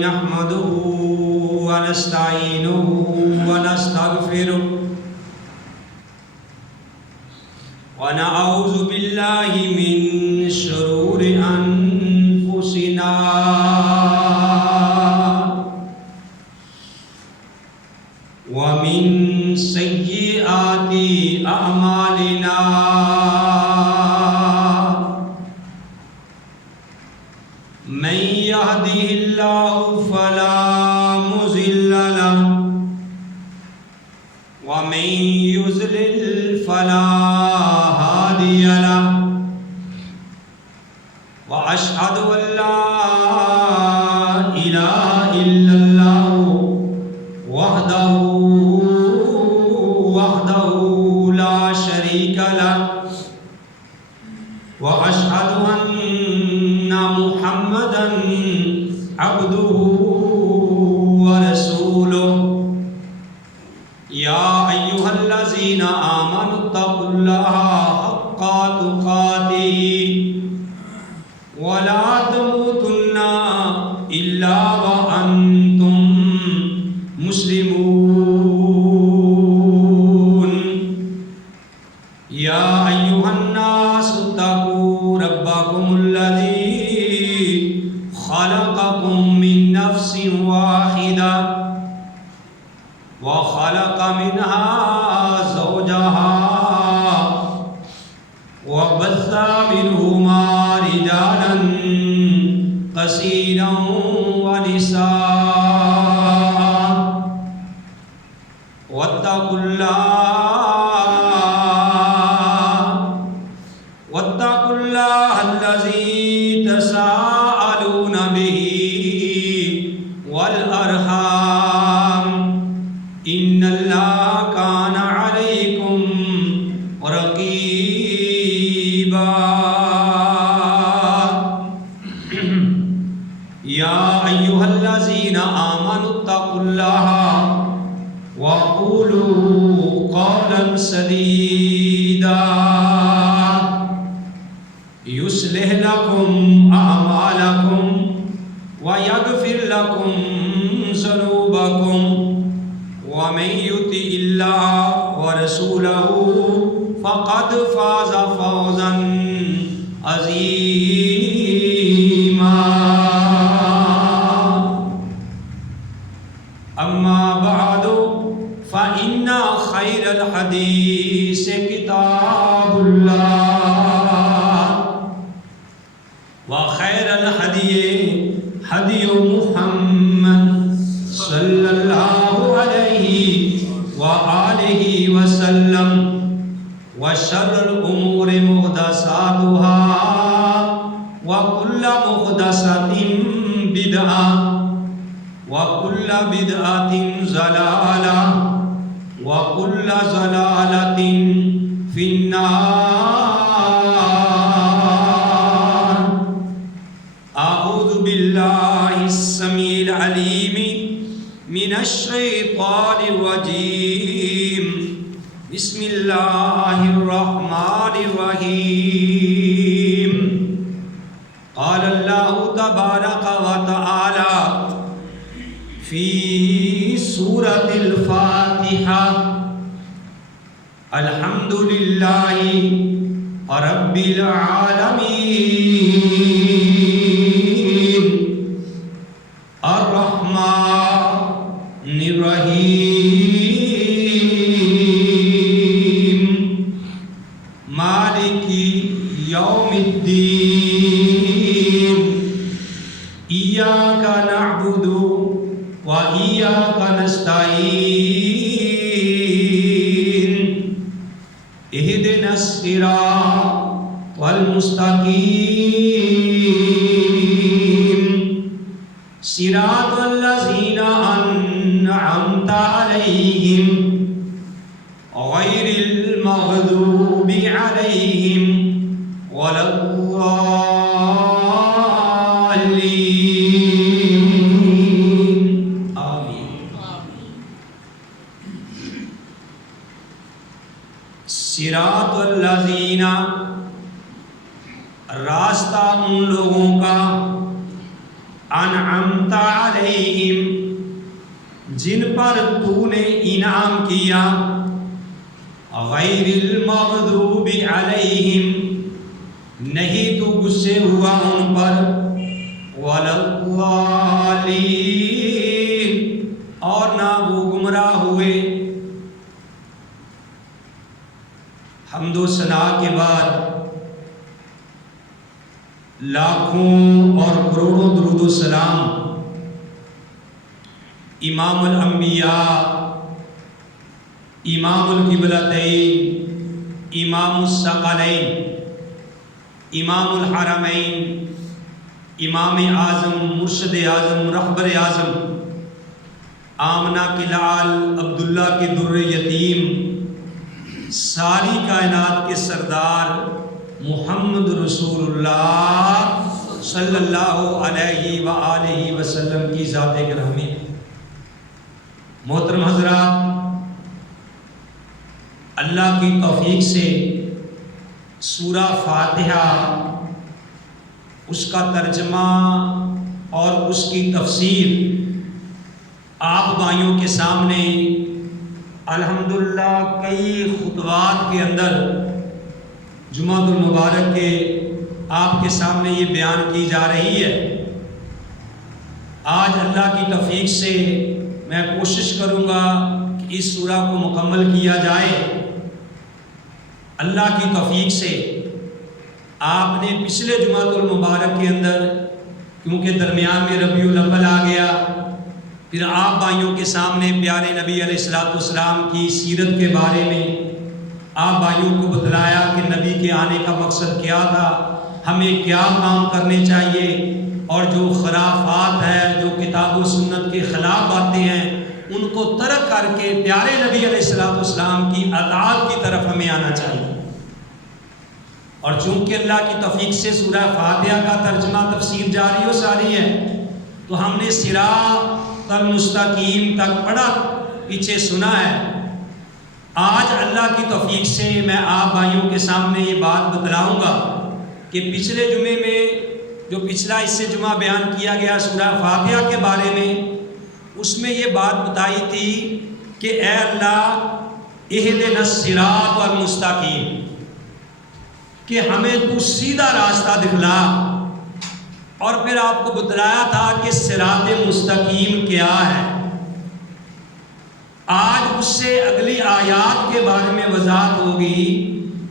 نحمده ونستعينه ونستغفره ونعوذ بالله من شرور أنفسنا ومن سيئات أعمالنا من يهده الله فلا مضل له ومن يضلل فلا هادي له وأشهد أن لا إله إلا الله وحده لا شريك له وأشهد أن محمدا عبده ورسوله يا أيها الذين آمنوا اتقوا الله حق تقاته ولا تموتن إلا وأنتم مسلمون يا أيها الناس اتقوا ربكم الذي خلقكم من نفس واحدة وخلق منها زوجها وبث منهما رجالا كثيرا ونساء واتقوا الله الذي تساءلون به والأرحام إن الله كان عليكم رقيبا يا أيها الذين آمنوا اتقوا الله وقولوا قولا سديدا يصلح لكم أعمالكم ويغفر لكم ذنوبكم ومن يطع الله ورسوله فقد فاز فوزا عظيما أما بعد فإن خير الحديث كتاب الله وخير الهدي هدي محمد صلى الله عليه وآله وسلم وشر الأمور محدثاتها وكل محدثة بدعة وكل بدعة ضلالة وكل ضلالة في النار. أعوذ بالله السميع العليم من الشيطان الرجيم. بسم الله الرحمن الرحيم. قال الله تبارك وتعالى في سورة الفاتحة الحمد لله رب العالمين الرحمن الرحيم مالك يوم الدين إياك نعبد وإياك نستعين اهدنا الصراط المستقيم صراط الذين أنعمت عليهم غير المغضوب عليهم ولا الضالين آمين. صراط الذین راستہ ان لوگوں کا انعمت علیہم جن پر تو نے انعام کیا، غیر المغضوب علیہم نہیں تو غصے ہوا ان پر، ولا الضالین اور نہ وہ گمراہ ہوئے۔ حمد و ثنا کے بعد لاکھوں اور کروڑوں درود و سلام امام الانبیاء، امام القبلتین، امام الثقلین، امام الحرمین، امام اعظم، مرشد اعظم، رہبر اعظم، آمنہ کے لعل، عبداللہ کے در یتیم، ساری کائنات کے سردار محمد رسول اللہ صلی اللہ علیہ وآلہ وسلم کی ذات گرامی۔ محترم حضرات، اللہ کی توفیق سے سورہ فاتحہ، اس کا ترجمہ اور اس کی تفسیر آپ بھائیوں کے سامنے الحمدللہ کئی خطبات کے اندر جمعہ المبارک کے آپ کے سامنے یہ بیان کی جا رہی ہے۔ آج اللہ کی توفیق سے میں کوشش کروں گا کہ اس سورہ کو مکمل کیا جائے۔ اللہ کی توفیق سے آپ نے پچھلے جمعہ المبارک کے اندر، کیونکہ درمیان میں ربیع الاول آ گیا، پھر آپ بھائیوں کے سامنے پیارے نبی علیہ السلام کی سیرت کے بارے میں آپ بھائیوں کو بتلایا کہ نبی کے آنے کا مقصد کیا تھا، ہمیں کیا کام کرنے چاہیے، اور جو خرافات ہے، جو کتاب و سنت کے خلاف باتیں ہیں، ان کو ترک کر کے پیارے نبی علیہ السلام کی اطاعت کی طرف ہمیں آنا چاہیے۔ اور چونکہ اللہ کی توفیق سے سورہ فاتحہ کا ترجمہ تفسیر جاری و ساری ہے، تو ہم نے صراط المستقیم تک پڑھا، پیچھے سنا ہے۔ آج اللہ کی توفیق سے میں آپ بھائیوں کے سامنے یہ بات بتلاؤں گا کہ پچھلے جمعے میں جو پچھلا اس سے جمعہ بیان کیا گیا سورہ فاتحہ کے بارے میں، اس میں یہ بات بتائی تھی کہ اے اللہ اہدنا الصراط المستقیم، کہ ہمیں تو سیدھا راستہ دکھلا، اور پھر آپ کو بتلایا تھا کہ صراط مستقیم کیا ہے۔ آج اس سے اگلی آیات کے بارے میں وضاحت ہوگی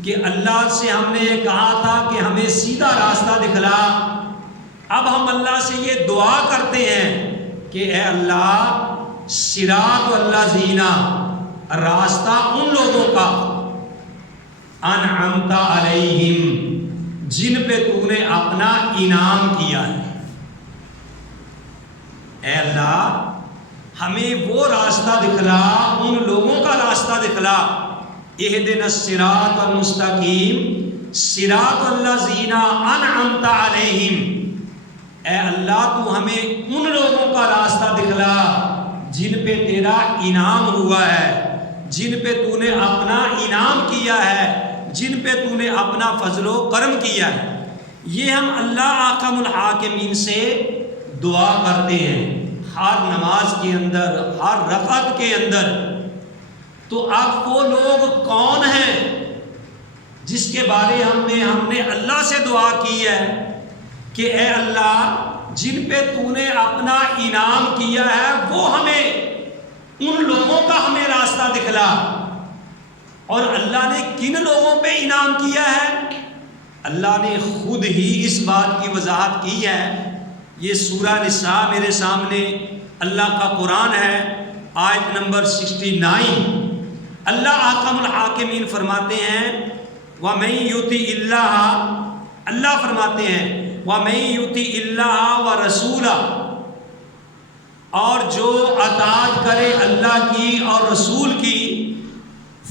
کہ اللہ سے ہم نے یہ کہا تھا کہ ہمیں سیدھا راستہ دکھلا، اب ہم اللہ سے یہ دعا کرتے ہیں کہ اے اللہ صراط الذین، راستہ ان لوگوں کا انعمت علیہم جن پہ تو نے اپنا انعام کیا ہے۔ اے اللہ ہمیں وہ راستہ دکھلا، ان لوگوں کا راستہ دکھلا، اہدنا الصراط المستقیم صراط الذین انعمت علیہم، اے اللہ تو ہمیں ان لوگوں کا راستہ دکھلا جن پہ تیرا انعام ہوا ہے، جن پہ تو نے اپنا انعام کیا ہے، جن پہ تو نے اپنا فضل و کرم کیا ہے۔ یہ ہم اللہ احکم الحاکمین سے دعا کرتے ہیں ہر نماز کے اندر، ہر رکعت کے اندر۔ تو اب وہ لوگ کون ہیں جس کے بارے ہم نے اللہ سے دعا کی ہے کہ اے اللہ جن پہ تو نے اپنا انعام کیا ہے وہ ہمیں ان لوگوں کا ہمیں راستہ دکھلا۔ اور اللہ نے کن لوگوں پہ انعام کیا ہے؟ اللہ نے خود ہی اس بات کی وضاحت کی ہے۔ یہ سورہ نساء میرے سامنے اللہ کا قرآن ہے، آیت نمبر 69۔ اللہ احکم الحاکمین فرماتے ہیں وَمَن يُطِعِ اللَّهَ، اللہ فرماتے ہیں وَمَن يُطِعِ اللَّهَ وَرَسُولَهُ، اور جو اطاعت کرے اللہ کی اور رسول کی،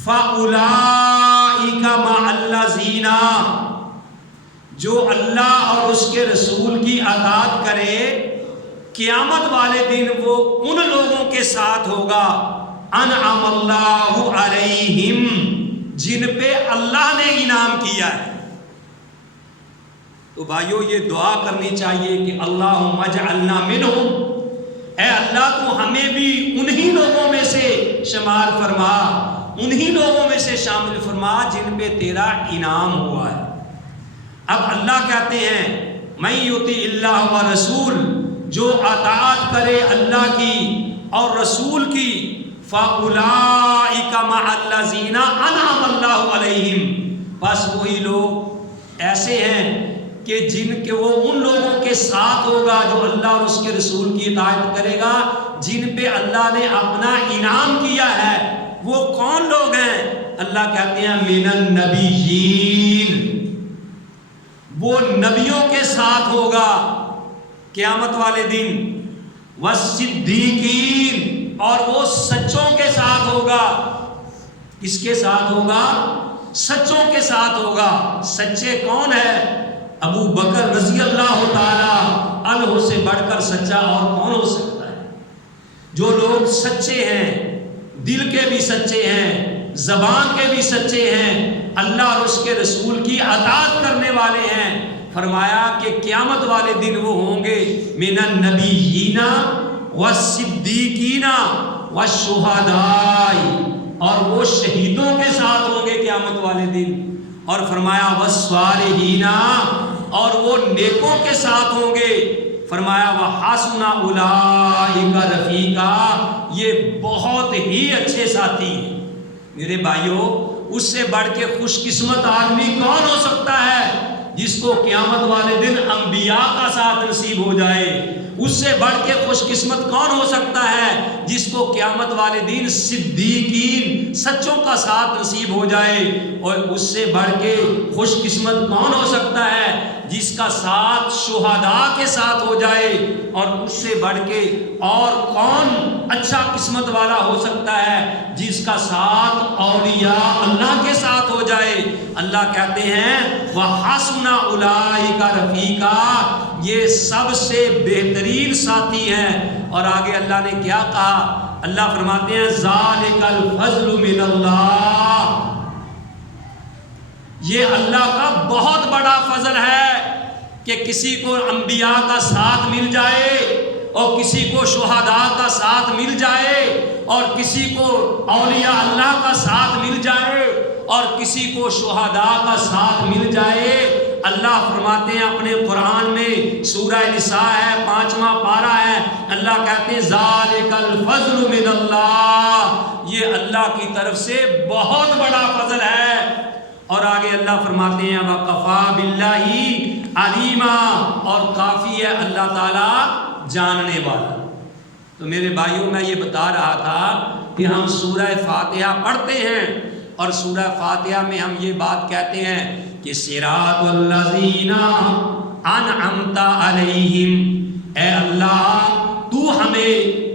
فَأُولَٰئِكَ مَعَ الَّذِينَ، جو اللہ اور اس کے رسول کی اطاعت کرے قیامت والے دن وہ ان لوگوں کے ساتھ ہوگا انعم اللہ علیہم، جن پہ اللہ نے انعام کیا ہے۔ تو بھائیو یہ دعا کرنی چاہیے کہ اللہم اجعلنا منہم، اے اللہ تو ہمیں بھی انہی لوگوں میں سے شمار فرما، انہی لوگوں میں سے شامل فرما جن پہ تیرا انعام ہوا ہے۔ اب اللہ کہتے ہیں من یطع اللہ و رسول، جو اطاعت کرے اللہ کی اور رسول کی، فَأُولَٰئِكَ مَعَ الَّذِينَ أَنْعَمَ اللَّهُ عَلَيْهِمْ، بس وہی لوگ ایسے ہیں کہ جن کے وہ ان لوگوں کے ساتھ ہوگا جو اللہ اور اس کے رسول کی اطاعت کرے گا، جن پہ اللہ نے اپنا انعام کیا ہے۔ وہ کون لوگ ہیں؟ اللہ کہتے ہیں من النبیین، وہ نبیوں کے ساتھ ہوگا قیامت والے دن، والصدیقین، اور وہ سچوں کے ساتھ ہوگا۔ کس کے ساتھ ہوگا؟ سچوں کے ساتھ ہوگا۔ سچے کون ہے؟ ابو بکر رضی اللہ تعالی عنہ سے بڑھ کر سچا اور کون ہو سکتا ہے؟ جو لوگ سچے ہیں، دل کے بھی سچے ہیں، زبان کے بھی سچے ہیں، اللہ اور اس کے رسول کی اطاعت کرنے والے ہیں۔ فرمایا کہ قیامت والے دن وہ ہوں گے من النبیین والصدیقین والشہداء، اور وہ شہیدوں کے ساتھ ہوں گے قیامت والے دن۔ اور فرمایا والصالحین، اور وہ نیکوں کے ساتھ ہوں گے۔ فرمایا وحسن اولئک رفیقا، یہ بہت ہی اچھے ساتھی ہیں۔ میرے بھائیوں، اس سے بڑھ کے خوش قسمت آدمی کون ہو سکتا ہے؟ جس کو قیامت والے دن انبیاء کا ساتھ نصیب ہو جائے۔ اس سے بڑھ کے خوش قسمت کون ہو سکتا ہے؟ جس کو قیامت والے دن صدیقین، سچوں کا ساتھ نصیب ہو جائے۔ اور اس سے بڑھ کے خوش قسمت کون ہو سکتا ہے؟ جس کا ساتھ شہداء کے ساتھ ہو جائے۔ اور اس سے بڑھ کے اور کون اچھا قسمت والا ہو سکتا ہے؟ جس کا ساتھ اولیاء اللہ کے ساتھ ہو جائے۔ اللہ کہتے ہیں وَحَسُنَ أُولَٰئِكَ رَفِيقًا، یہ سب سے بہترین ساتھی ہیں۔ اور آگے اللہ نے کیا کہا؟ اللہ فرماتے ہیں ذَلِكَ الْفَضْلُ مِنَ اللَّهِ، یہ اللہ کا بہت بڑا فضل ہے کہ کسی کو انبیاء کا ساتھ مل جائے، اور کسی کو شہداء کا ساتھ مل جائے، اور کسی کو اولیاء اللہ کا ساتھ مل جائے، اور کسی کو شہداء کا ساتھ مل جائے۔ اللہ فرماتے ہیں اپنے قرآن میں، سورہ نساء ہے 5واں پارہ ہے، اللہ کہتے ہیں ذالک الفضل من اللہ، یہ اللہ کی طرف سے بہت بڑا فضل ہے۔ اور آگے اللہ فرماتے ہیں وَقَفَى بِاللَّهِ عَلِيمًا، اور کافی ہے اللہ تعالیٰ جاننے والا۔ تو میرے بھائیوں، میں یہ بتا رہا تھا کہ ہم سورہ فاتحہ پڑھتے ہیں، اور سورہ فاتحہ میں ہم یہ بات کہتے ہیں کہ صراط الذین انعمت علیہم، اے اللہ تو ہمیں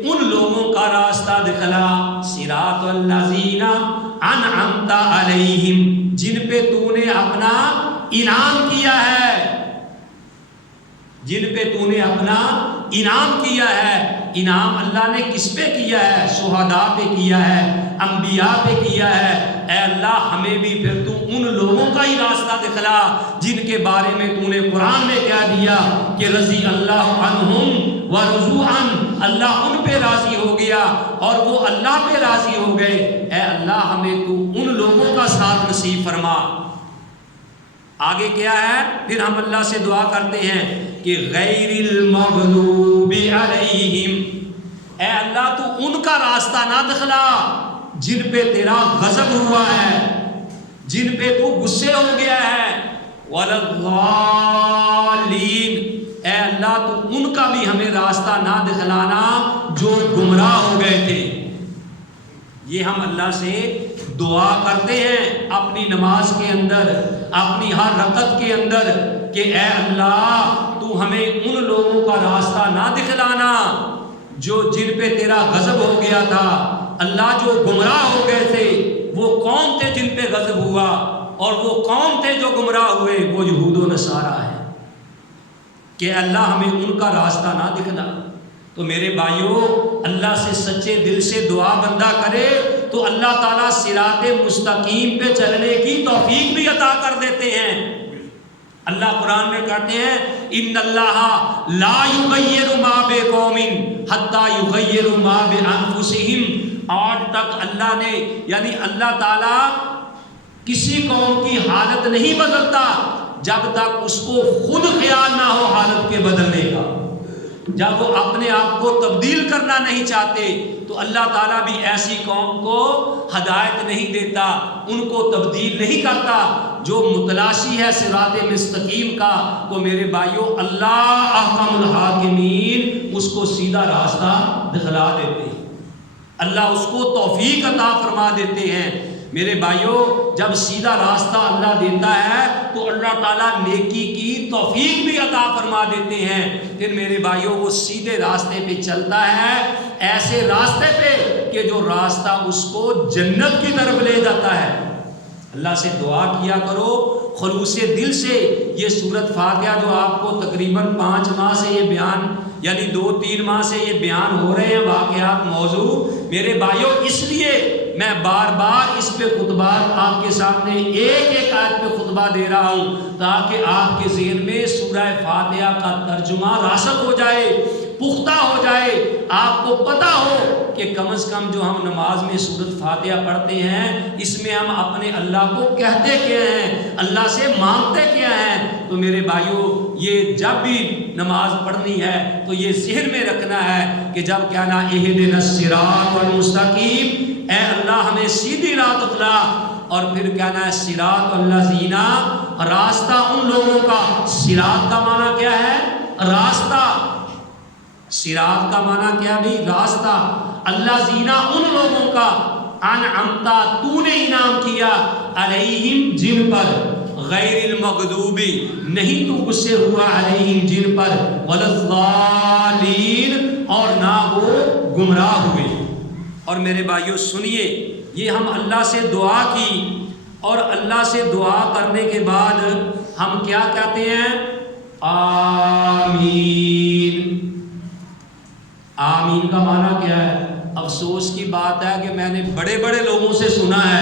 ان لوگوں کا راستہ دکھلا، صراط الذین انعمت علیہم، جن پہ تو نے اپنا انعام کیا ہے، جن پہ تو نے اپنا انعام کیا ہے۔ انعام اللہ نے کس پہ کیا ہے؟ شہداء پہ کیا ہے، انبیاء پہ کیا ہے۔ اے اللہ ہمیں بھی پھر تو ان لوگوں کا ہی راستہ دکھلا جن کے بارے میں تو نے قرآن میں کہہ دیا کہ رضی اللہ عنہم ورضوا عنہ، اللہ ان پہ راضی ہو گیا اور وہ اللہ پہ راضی ہو گئے۔ اے اللہ ہمیں تو ان لوگوں کا ساتھ نصیب فرما۔ آگے کیا ہے؟ پھر ہم اللہ سے دعا کرتے ہیں کہ غیر المغضوب علیہم، اے اللہ تو ان کا راستہ نہ دکھلا جن پہ تیرا غضب ہوا ہے، جن پہ تو غصے ہو گیا ہے، ولا الضالین، اے اللہ تو ان کا بھی ہمیں راستہ نہ دکھلانا جو گمراہ ہو گئے تھے۔ یہ ہم اللہ سے دعا کرتے ہیں اپنی نماز کے اندر، اپنی ہر رکعت کے اندر کہ اے اللہ تو ہمیں ان لوگوں کا راستہ نہ دکھلانا جو جن پہ تیرا غضب ہو گیا تھا۔ اللہ جو گمراہ ہو گئے تھے وہ کون تھے جن پہ غضب ہوا، اور وہ کون تھے جو گمراہ ہوئے؟ وہ یہود و نصارہ ہے۔ کہ اللہ ہمیں ان کا راستہ نہ دکھلا۔ تو میرے بھائیوں، اللہ سے سچے دل سے دعا بندہ کرے تو اللہ تعالیٰ صراط مستقیم پہ چلنے کی توفیق بھی عطا کر دیتے ہیں۔ اللہ قرآن میں کہتے ہیں ان اللہ لا یغیر ما بقوم حتی یغیر ما بانفسہم، آج تک اللہ نے یعنی اللہ تعالیٰ کسی قوم کی حالت نہیں بدلتا جب تک اس کو خود خیال نہ ہو حالت کے بدلنے کا۔ جب وہ اپنے آپ کو تبدیل کرنا نہیں چاہتے تو اللہ تعالیٰ بھی ایسی قوم کو ہدایت نہیں دیتا، ان کو تبدیل نہیں کرتا۔ جو متلاشی ہے صراط مستقیم کا، تو میرے بھائیوں اللہ احکم الحاکمین اس کو سیدھا راستہ دکھلا دیتے ہیں، اللہ اس کو توفیق عطا فرما دیتے ہیں۔ میرے بھائیوں جب سیدھا راستہ اللہ دیتا ہے تو اللہ تعالیٰ نیکی کی توفیق بھی عطا فرما دیتے ہیں، پھر میرے بھائیوں وہ سیدھے راستے پہ چلتا ہے، ایسے راستے پہ کہ جو راستہ اس کو جنت کی طرف لے جاتا ہے۔ اللہ سے دعا کیا کرو خلوص دل سے۔ یہ سورۃ فاتحہ جو آپ کو تقریباً 5 ماہ سے یہ بیان یعنی 2-3 ماہ سے یہ بیان ہو رہے ہیں واقعات موضوع، میرے بھائیوں اس لیے میں بار بار اس پہ خطبات آپ کے سامنے ایک ایک آیت پہ خطبہ دے رہا ہوں تاکہ آپ کے ذہن میں سورہ فاتحہ کا ترجمہ راسخ ہو جائے، پختہ ہو جائے، آپ کو پتہ ہو کہ کم از کم جو ہم نماز میں سورۃ فاتحہ پڑھتے ہیں اس میں ہم اپنے اللہ کو کہتے کیا ہیں، اللہ سے مانگتے کیا ہیں۔ تو میرے بھائیوں یہ جب بھی نماز پڑھنی ہے تو یہ ذہن میں رکھنا ہے کہ جب کہنا اہدنا الصراط المستقیم، اے اللہ ہمیں سیدھی راہ دکھلا، اور پھر کہنا ہے صراط الذین، راستہ ان لوگوں کا۔ صراط کا معنی کیا ہے؟ راستہ۔ صراط کا معنی کیا بھی؟ راستہ۔ الذین ان لوگوں کا، انعمتا تو نے انعام کیا، علیہم جن پر، غیر المغضوب نہیں تو غصے ہوا، علیہم جن پر، ولا الضالین اور نہ وہ گمراہ ہوئے۔ اور میرے بھائیوں سنیے، یہ ہم اللہ سے دعا کی، اور اللہ سے دعا کرنے کے بعد ہم کیا کہتے ہیں؟ آمین۔ آمین کا معنی کیا ہے؟ افسوس کی بات ہے کہ میں نے بڑے بڑے لوگوں سے سنا ہے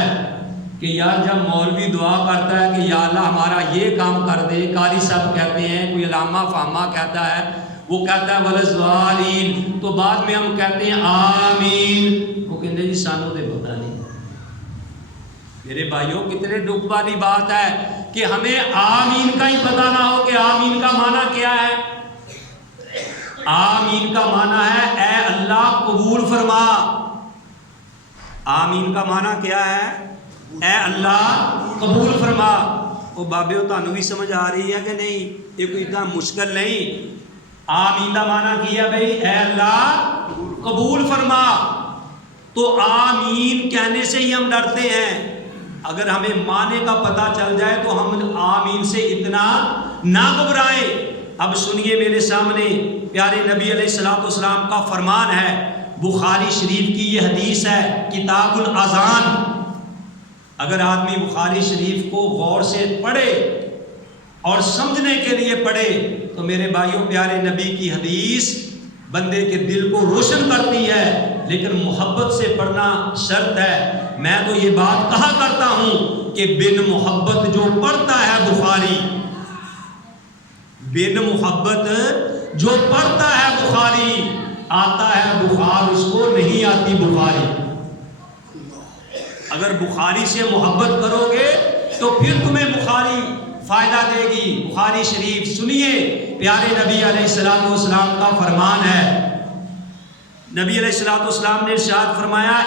کہ یار جب مولوی دعا کرتا ہے کہ یا اللہ ہمارا یہ کام کر دے، قاری صاحب کہتے ہیں، کوئی علامہ فہمہ کہتا ہے، وہ کہتا ہے وَلَضَّالِينَ، تو بعد میں ہم کہتے ہیں آمین، وہ کہتے ہیں جی سانوں دے پتہ نہیں۔ میرے بھائیوں کتنے دکھ والی بات ہے کہ ہمیں آمین کا ہی پتہ نہ ہو کہ آمین کا معنی کیا ہے۔ آمین کا معنی ہے اے اللہ قبول فرما۔ آمین کا معنی کیا ہے؟ اے اللہ قبول فرما۔ وہ بابے تانوں بھی سمجھ آ رہی ہے کہ نہیں؟ یہ کوئی اتنا مشکل نہیں۔ آمین کا معنی کیا بھائی اے اللہ قبول فرما۔ تو آمین کہنے سے ہی ہم ڈرتے ہیں، اگر ہمیں معنی کا پتہ چل جائے تو ہم آمین سے اتنا نہ گھبرائیں۔ اب سنیے میرے سامنے پیارے نبی علیہ الصلوۃ والسلام کا فرمان ہے، بخاری شریف کی یہ حدیث ہے، کتاب الاذان۔ اگر آدمی بخاری شریف کو غور سے پڑھے اور سمجھنے کے لیے پڑھے تو میرے بھائیوں پیارے نبی کی حدیث بندے کے دل کو روشن کرتی ہے، لیکن محبت سے پڑھنا شرط ہے۔ میں تو یہ بات کہا کرتا ہوں کہ بن محبت جو پڑھتا ہے بخاری، بن محبت جو پڑھتا ہے بخاری، آتا ہے بخار اس کو نہیں آتی بخاری۔ اگر بخاری سے محبت کرو گے تو پھر تمہیں بخاری فائدہ دے گی۔ بخاری شریف سنیے، پیارے نبی علیہ الصلوۃ والسلام کا فرمان ہے۔ نبی علیہ الصلوۃ والسلام نے ارشاد فرمایا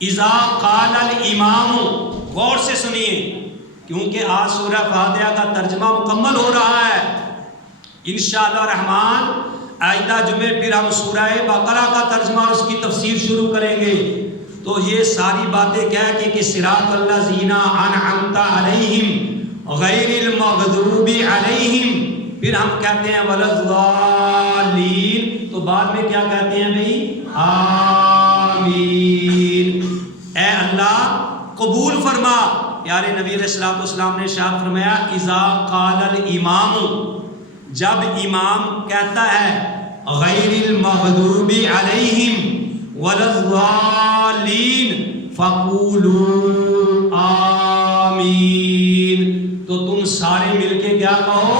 اذا قال الامام، غور سے سنیے کیونکہ آج سورہ فاتحہ کا ترجمہ مکمل ہو رہا ہے۔ انشاءاللہ الرحمن آئندہ جمعے پھر ہم سورہ بقرہ کا ترجمہ اور اس کی تفسیر شروع کریں گے۔ تو یہ ساری باتیں کہہ کے کہ صراط الذین انعمت علیہم غیر المغضوب علیہم، پھر ہم کہتے ہیں وَلَضَّالِّينَ، تو بعد میں کیا کہتے ہیں بھئی؟ آمین۔ اے اللہ قبول فرما۔ پیارے نبی علیہ الصلوۃ والسلام نے ارشاد فرمایا اذا قال الامام، جب امام کہتا ہے غیر المغضوب علیہم وَلَضَّالِّينَ فَقُولُوا آمین، تو تم سارے مل کے کیا کہو؟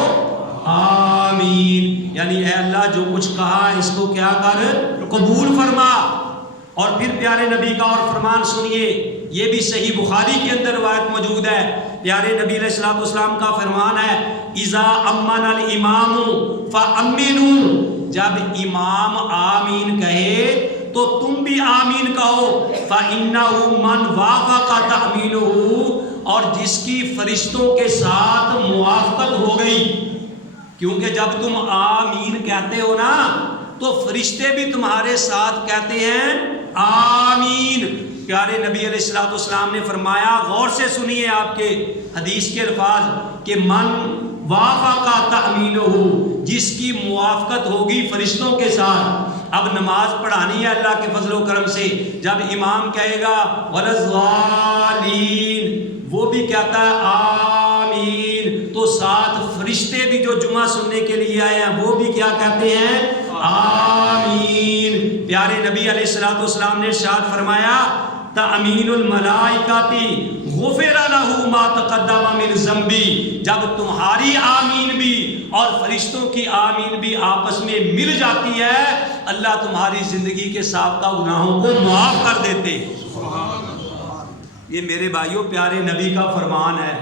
آمین. یعنی اے اللہ جو کچھ کہا اس کو کیا کر؟ قبول فرما. اور پھر پیارے نبی کا اور فرمان سنیے، یہ بھی صحیح بخاری کے اندر روایت موجود ہے. پیارے نبی علیہ الصلوۃ والسلام کا فرمان ہے اذا امن الامام فامنوا، جب امام آمین کہے تو تم بھی آمین کہو. فانه من وافق تأمینه، اور جس کی فرشتوں کے ساتھ موافقت ہو گئی، کیونکہ جب تم آمین کہتے ہو نا تو فرشتے بھی تمہارے ساتھ کہتے ہیں آمین. پیارے نبی علیہ الصلوۃ والسلام نے فرمایا، غور سے سنیے آپ کے حدیث کے الفاظ، کہ من وافق تأمینہ، جس کی موافقت ہوگی فرشتوں کے ساتھ. اب نماز پڑھانی ہے اللہ کے فضل و کرم سے، جب امام کہے گا وَلَضَّالِّينَ، وہ بھی کہتا ہے آمین، تو ساتھ فرشتے بھی جو جمعہ سننے کے لیے آئے ہیں وہ بھی کیا کہتے ہیں؟ آمین. پیارے نبی علیہ الصلوۃ والسلام نے ارشاد فرمایا تأمین الملائکۃ غفر لہ ما تقدم من ذنبی، جب تمہاری آمین بھی اور فرشتوں کی آمین بھی آپس میں مل جاتی ہے، اللہ تمہاری زندگی کے سابقہ گناہوں کو معاف کر دیتے. یہ میرے بھائیوں پیارے نبی کا فرمان ہے،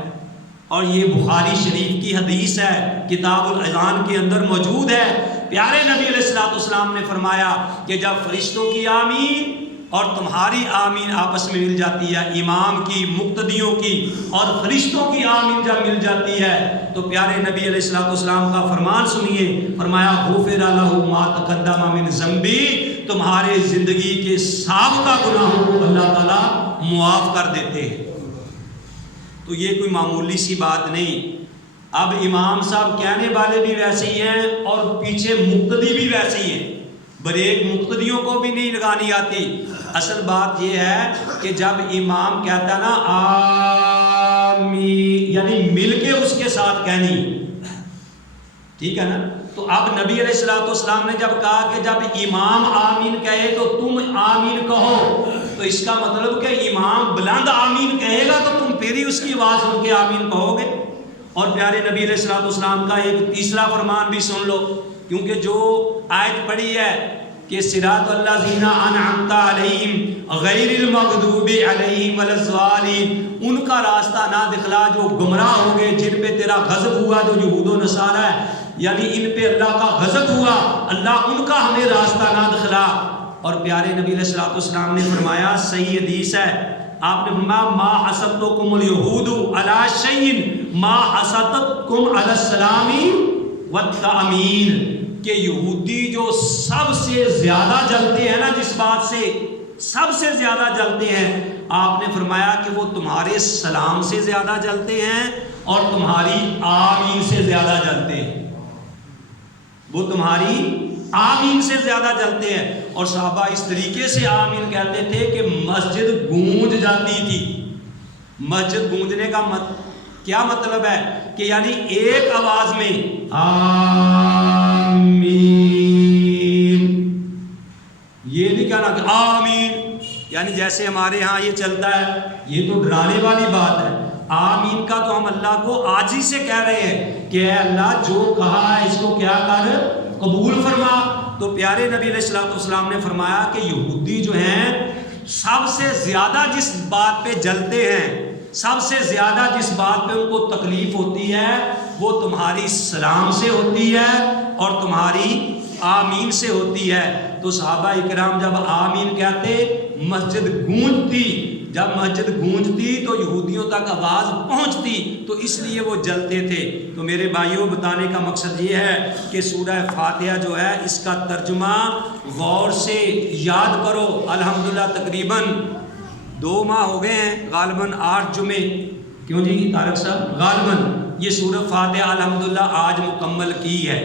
اور یہ بخاری شریف کی حدیث ہے، کتاب الاذان کے اندر موجود ہے. پیارے نبی علیہ الصلوۃ والسلام نے فرمایا کہ جب فرشتوں کی آمین اور تمہاری آمین آپس میں مل جاتی ہے، امام کی، مقتدیوں کی اور فرشتوں کی آمین جب مل جاتی ہے، تو پیارے نبی علیہ الصلوۃ والسلام کا فرمان سنیے، فرمایا غفر لہ ما تقدم من ذنبی، تمہارے زندگی کے سابقہ گناہوں کو اللہ تعالیٰ معاف کر دیتے ہیں. تو یہ کوئی معمولی سی بات نہیں. اب امام صاحب کہنے والے بھی ویسے ہی ہیں اور پیچھے مقتدی بھی ویسے ہی ہیں، بریک مقتدیوں کو بھی نہیں لگانی آتی. اصل بات یہ ہے کہ جب امام کہتا ہے نا آمین، یعنی مل کے اس کے ساتھ کہنی، ٹھیک ہے نا. تو اب نبی علیہ الصلوۃ والسلام نے جب کہا کہ جب امام آمین کہے تو تم آمین کہو، تو اس کا مطلب کہ امام بلند آمین کہے گا تو تم پھر ہی اس کی آواز سن کے آمین کہو گے. اور پیارے نبی علیہ الصلوۃ والسلام کا ایک تیسرا فرمان بھی سن لو، کیونکہ جو آیت پڑھی ہے کہ صراط الذین انعمت علیہم غیر المغضوب علیہم ولا الضالین، ان کا راستہ نہ دکھلا جو گمراہ ہو گئے، جن پہ تیرا غضب ہوا، جو یہود و نصارہ ہے، یعنی ان پہ اللہ کا غضب ہوا، اللہ ان کا ہمیں راستہ نہ دکھلا. اور پیارے نبی علیہ الصلوۃ والسلام نے فرمایا، صحیح حدیث ہے، آپ نے فرمایا ما حسدتکم الیہود علی شیء ما حسدتکم علی السلام والتأمین، کہ یہودی جو سب سے زیادہ جلتے ہیں نا، جس بات سے سب سے زیادہ جلتے ہیں، آپ نے فرمایا کہ وہ تمہارے سلام سے زیادہ جلتے ہیں اور تمہاری آمین سے زیادہ جلتے ہیں. وہ تمہاری آمین سے زیادہ جلتے ہیں. اور صحابہ اس طریقے سے آمین کہتے تھے کہ مسجد گونج جاتی تھی. مسجد گونجنے کا کیا مطلب ہے کہ یعنی ایک آواز میں آمین، یہ نہیں کہنا کہ آمین یعنی جیسے ہمارے ہاں یہ چلتا ہے، یہ تو ڈرانے والی بات ہے. آمین کا تو ہم اللہ کو عاجزی سے کہہ رہے ہیں کہ اے اللہ جو کہا ہے اس کو کیا کر، قبول فرما. تو پیارے نبی علیہ الصلوۃ والسلام نے فرمایا کہ یہودی جو ہیں سب سے زیادہ جس بات پہ جلتے ہیں، سب سے زیادہ جس بات پہ ان کو تکلیف ہوتی ہے، وہ تمہاری سلام سے ہوتی ہے اور تمہاری آمین سے ہوتی ہے. تو صحابہ اکرام جب آمین کہتے مسجد گونجتی، جب مسجد گونجتی تو یہودیوں تک آواز پہنچتی، تو اس لیے وہ جلتے تھے. تو میرے بھائیوں بتانے کا مقصد یہ ہے کہ سورہ فاتحہ جو ہے اس کا ترجمہ غور سے یاد کرو. الحمدللہ تقریباً 2 ماہ ہو گئے ہیں، غالباً 8 جمعے، کیوں جی طارق صاحب، غالباً یہ سورہ فاتحہ الحمدللہ آج مکمل کی ہے،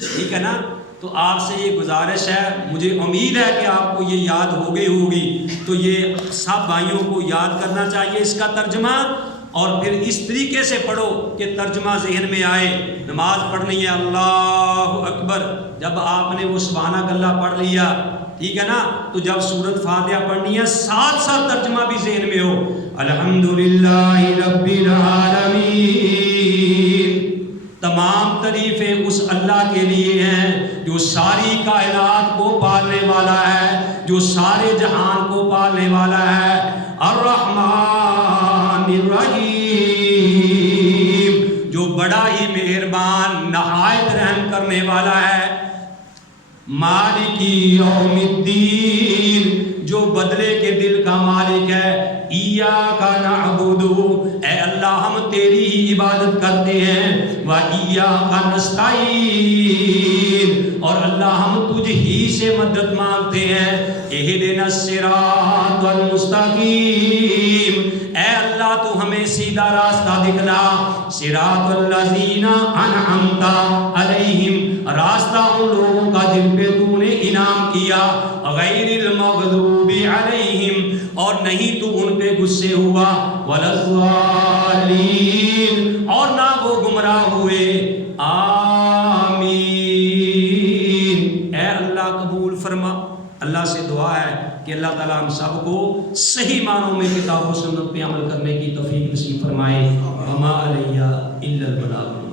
ٹھیک ہے نا. تو آپ سے یہ گزارش ہے، مجھے امید ہے کہ آپ کو یہ یاد ہو گئی ہوگی، تو یہ سب بھائیوں کو یاد کرنا چاہیے اس کا ترجمہ، اور پھر اس طریقے سے پڑھو کہ ترجمہ ذہن میں آئے. نماز پڑھنی ہے اللہ اکبر، جب آپ نے وہ سبحانک اللہ پڑھ لیا ٹھیک ہے نا؟ تو جب سورۃ فاتحہ پڑھنی ہے ساتھ ساتھ ترجمہ بھی ذہن میں ہو، الحمدللہ رب العالمین، تمام تعریفیں اس اللہ کے لیے ہیں جو ساری کائنات کو پالنے والا ہے، جو سارے جہان کو پالنے والا ہے، الرحمن الرحیم، جو بڑا ہی مہربان نہایت رحم کرنے والا ہے، مالک یوم الدین، جو بدلے کے دل کا مالک ہے، ایاک نعبد، اے اللہ ہم تیری ہی عبادت کرتے ہیں، و ایاک نستعین، اور اللہ ہم تجھ ہی سے مدد مانگتے ہیں، اہدنا الصراط المستقیم، اے اللہ تو ہمیں سیدھا راستہ دکھلا، صراط الذین انعمت علیہم، راستہ ان لوگوں کا جن پہ تو نے انعام کیا، غیر المغضوب علیہم، اور نہیں تو ان پہ غصے ہوا، ولا الضالین، اور نہ وہ گمراہ ہوئے، آمین۔ اے اللہ قبول فرما۔ اللہ سے دعا ہے کہ اللہ تعالیٰ ہم سب کو صحیح معنوں میں کتاب و سنت پہ عمل کرنے کی توفیق نصیب فرمائے۔ وما علیہ الا البلاغ۔